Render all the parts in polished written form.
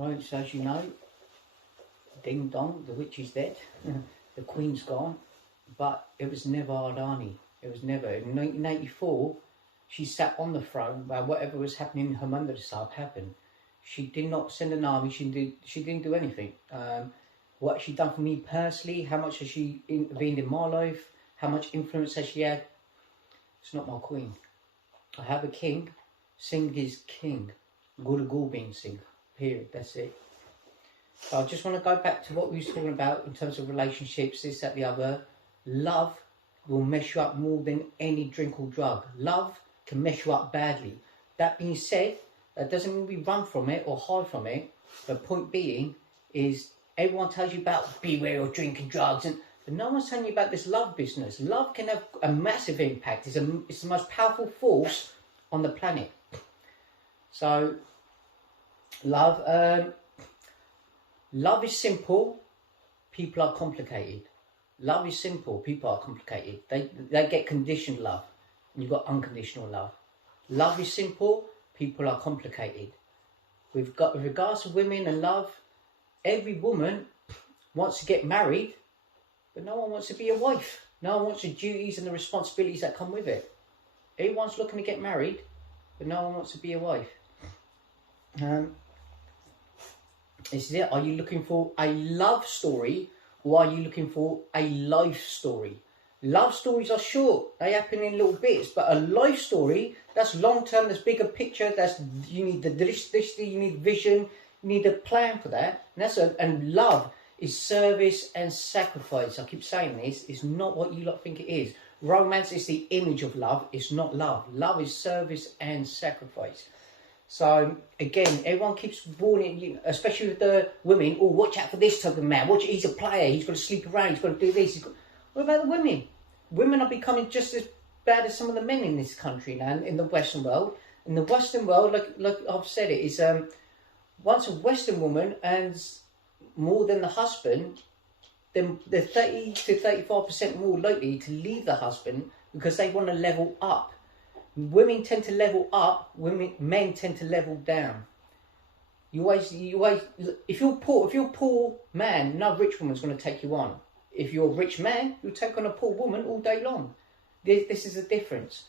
Right, so as you know, ding dong, the witch is dead, the queen's gone, but it was never Ardani. It was never. In 1984, she sat on the throne while whatever was happening in Harmandir Sahib happened. She did not send an army, she didn't do anything. What she done for me personally, how much has she intervened in my life, how much influence has she had? It's not my queen. I have a king. Singh is king. Guru Gobind Singh. Period. That's it. So I just want to go back to what we were talking about in terms of relationships, this, that, the other. Love will mess you up more than any drink or drug. Love can mess you up badly. That being said, that doesn't mean we run from it or hide from it. The point being is everyone tells you about beware of drinking drugs, but no one's telling you about this love business. Love can have a massive impact. It's the most powerful force on the planet. So, love is simple. People are complicated. Love is simple. People are complicated. They get conditioned love. And you've got unconditional love. Love is simple. People are complicated. With regards to women and love, every woman wants to get married, but no one wants to be a wife. No one wants the duties and the responsibilities that come with it. Everyone's looking to get married, but no one wants to be a wife. Is it? Are you looking for a love story, or are you looking for a life story? Love stories are short. They happen in little bits, but a life story, that's long term, that's bigger picture, you need the drishti, you need vision, you need a plan for that. And love is service and sacrifice. I keep saying this, it's not what you lot think it is. Romance is the image of love, it's not love. Love is service and sacrifice. So again, everyone keeps warning, especially with the women, oh, watch out for this type of man, he's a player, he's got to sleep around, he's got to do this. What about the women? Women are becoming just as bad as some of the men in this country now, in the Western world. In the Western world, like I've said, it is once a Western woman earns more than the husband, then they're 30 to 35% more likely to leave the husband because they want to level up. Women tend to level up. Men tend to level down. You always. If you're a poor man, no rich woman's going to take you on. If you're a rich man, you'll take on a poor woman all day long. This is a difference.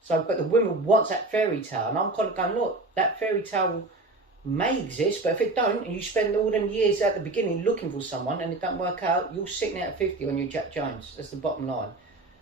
So, but the woman wants that fairy tale, and I'm kind of going, look, that fairy tale may exist, but if it don't, and you spend all them years at the beginning looking for someone, and it don't work out, you're sitting at 50 on your Jack Jones. That's the bottom line.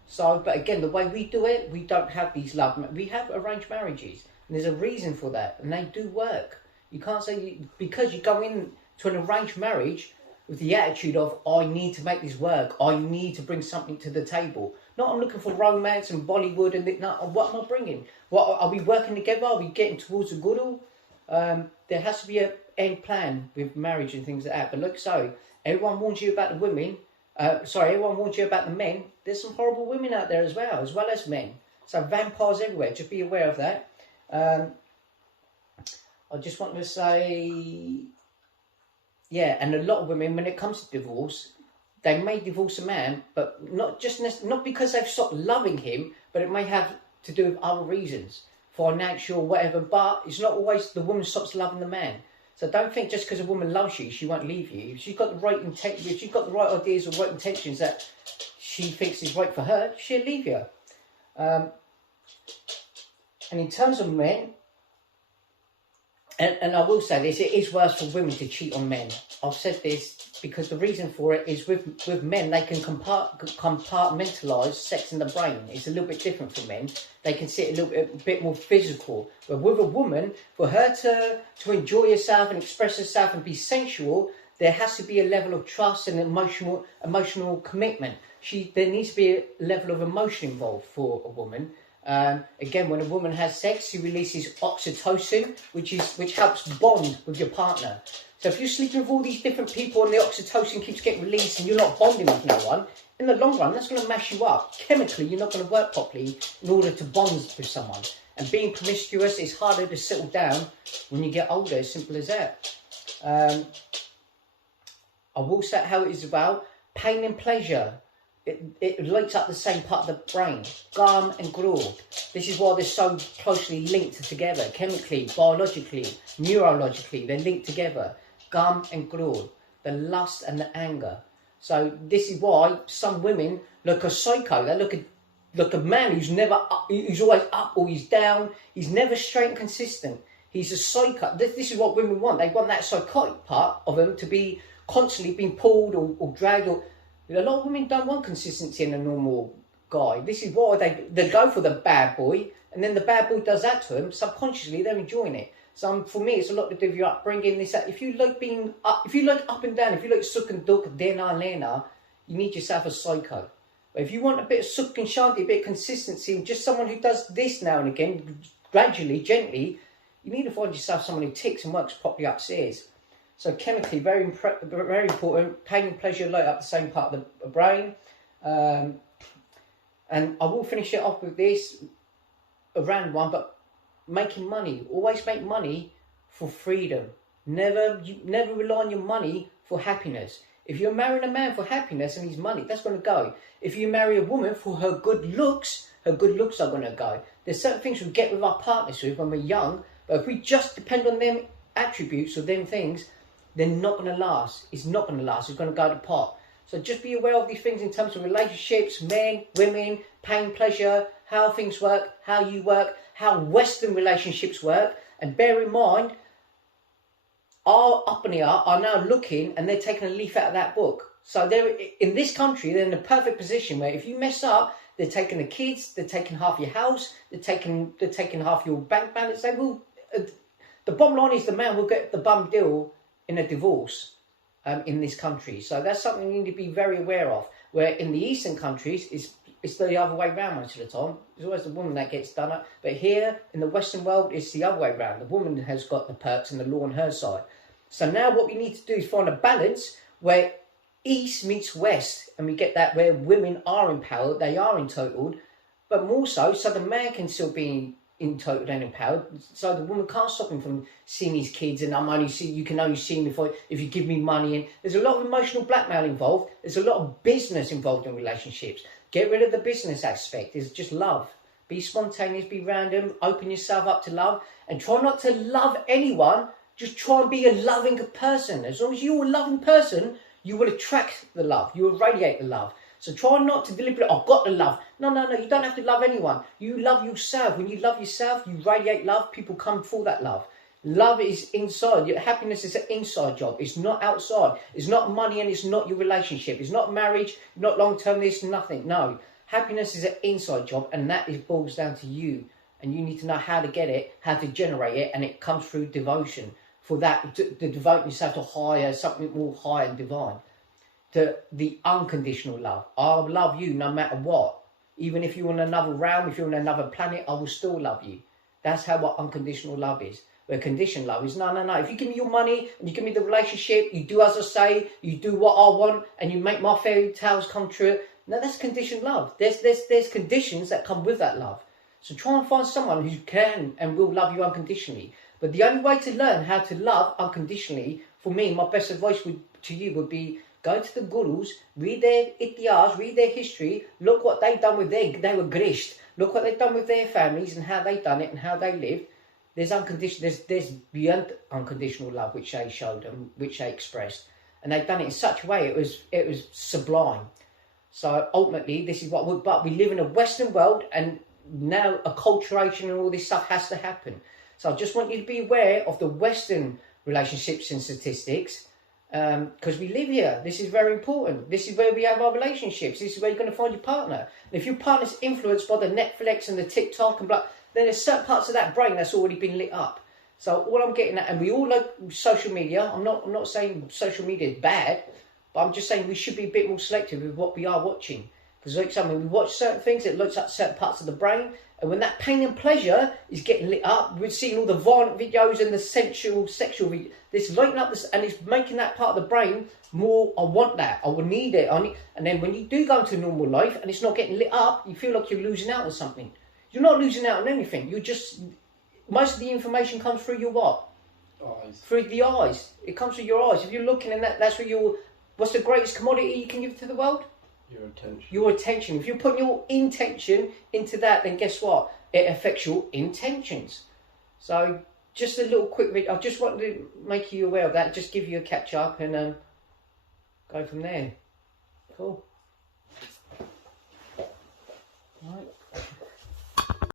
So, but again, the way we do it, we don't have these we have arranged marriages, and there's a reason for that, and they do work. You can't say because you go in to an arranged marriage with the attitude of, I need to make this work, I need to bring something to the table. Not I'm looking for romance and Bollywood and what am I bringing? What are we working together? Are we getting towards a guru? There has to be an end plan with marriage and things like that. But look, so everyone warns you about the women. Everyone warns you about the men. There's some horrible women out there as well as men. So vampires everywhere. Just be aware of that. I just want to say, yeah, and a lot of women, when it comes to divorce, they may divorce a man, but not because they've stopped loving him, but it may have to do with other reasons, financial, whatever. But it's not always the woman stops loving the man. So don't think just because a woman loves you, she won't leave you. If she's got the right if she's got the right ideas or right intentions that she thinks is right for her, she'll leave you. And in terms of men, and I will say this, it is worse for women to cheat on men. I've said this because the reason for it is with men, they can compartmentalise sex in the brain. It's a little bit different for men. They can see it a bit more physical. But with a woman, for her to enjoy herself and express herself and be sensual, there has to be a level of trust and emotional commitment. There needs to be a level of emotion involved for a woman. Again, when a woman has sex, she releases oxytocin, which helps bond with your partner. So if you're sleeping with all these different people and the oxytocin keeps getting released and you're not bonding with no one, in the long run, that's going to mash you up. Chemically, you're not going to work properly in order to bond with someone. And being promiscuous is harder to settle down when you get older, as simple as that. I will say how it is about pain and pleasure. It lights up the same part of the brain, Gam and Grove. This is why they're so closely linked together, chemically, biologically, neurologically, they're linked together. gum and grow, the lust and the anger. So this is why some women look a psycho. They look a man who's never up, who's always up or he's down. He's never straight and consistent. He's a psycho. This is what women want. They want that psychotic part of them to be constantly being pulled or dragged. Or a lot of women don't want consistency in a normal guy. This is why they go for the bad boy, and then the bad boy does that to them. Subconsciously, they're enjoying it. So for me, it's a lot to do with your upbringing. This, that. If you like being up, if you like up and down, if you like suck and duck, dena lena, you need yourself a psycho. But if you want a bit of suck and shanty, a bit of consistency, and just someone who does this now and again, gradually, gently, you need to find yourself someone who ticks and works properly upstairs. So chemically, very important. Pain and pleasure light up the same part of the brain. And I will finish it off with this, a random one, but making money. Always make money for freedom. Never rely on your money for happiness. If you're marrying a man for happiness and his money, that's going to go. If you marry a woman for her good looks are going to go. There's certain things we get with our partners with when we're young, but if we just depend on them attributes or them things, they're not going to last. It's not going to last. It's going to go to pot. So just be aware of these things in terms of relationships, men, women, pain, pleasure, how things work, how you work, how Western relationships work. And bear in mind, our up and are now looking and they're taking a leaf out of that book. So they're in this country, they're in a perfect position where if you mess up, they're taking the kids, they're taking half your house, they're taking half your bank balance. They will. The bottom line is the man will get the bum deal in a divorce in this country. So that's something you need to be very aware of. Where in the Eastern countries, it's the other way around most of the time. It's always the woman that gets done up. But here in the Western world, it's the other way around. The woman has got the perks and the law on her side. So now what we need to do is find a balance where East meets West. And we get that where women are empowered, they are entitled. But more so the man can still be entitled and empowered. So the woman can't stop him from seeing his kids. And you can only see him if you give me money. And there's a lot of emotional blackmail involved. There's a lot of business involved in relationships. Get rid of the business aspect. It's just love. Be spontaneous, be random, open yourself up to love, and try not to love anyone. Just try and be a loving person. As long as you're a loving person, you will attract the love. You will radiate the love. So try not to deliberately, I've got to love. No, you don't have to love anyone. You love yourself. When you love yourself, you radiate love. People come for that love. Love is inside. Your happiness is an inside job. It's not outside. It's not money and it's not your relationship. It's not marriage, not long-term this, nothing. No. Happiness is an inside job and that boils down to you. And you need to know how to get it, how to generate it, and it comes through devotion. For that, to devote yourself to higher, something more high and divine. To the unconditional love. I'll love you no matter what. Even if you're on another realm, if you're on another planet, I will still love you. That's how what unconditional love is. Where conditional love is, no. If you give me your money and you give me the relationship, you do as I say, you do what I want, and you make my fairy tales come true. No, that's conditioned love. There's conditions that come with that love. So try and find someone who can and will love you unconditionally. But the only way to learn how to love unconditionally, for me, my best advice to you would be go to the gurus, read their itihas, read their history, look what they've done with they were grished. Look what they've done with their families and how they've done it and how they lived. There's beyond unconditional love which they showed and which they expressed, and they've done it in such a way it was sublime. So ultimately, this is but we live in a Western world, and now acculturation and all this stuff has to happen. So I just want you to be aware of the Western relationships and statistics, because we live here. This is very important. This is where we have our relationships. This is where you're going to find your partner. And if your partner's influenced by the Netflix and the TikTok and blah, then there's certain parts of that brain that's already been lit up. So all I'm getting at, and we all like social media. I'm not saying social media is bad, but I'm just saying we should be a bit more selective with what we are watching. Because like something, we watch certain things, it looks at certain parts of the brain, and when that pain and pleasure is getting lit up, we're seeing all the violent videos and the sexual videos. This lighting up this, and it's making that part of the brain more. I want that. I will need it. And then when you do go into normal life and it's not getting lit up, you feel like you're losing out on something. You're not losing out on anything. You're just, most of the information comes through your what? Eyes. Through the eyes. It comes through your eyes. If you're looking in that's where what's the greatest commodity you can give to the world? Your attention. Your attention. If you're putting your intention into that, then guess what? It affects your intentions. So just a little quick video. I just wanted to make you aware of that, just give you a catch up and go from there. Cool.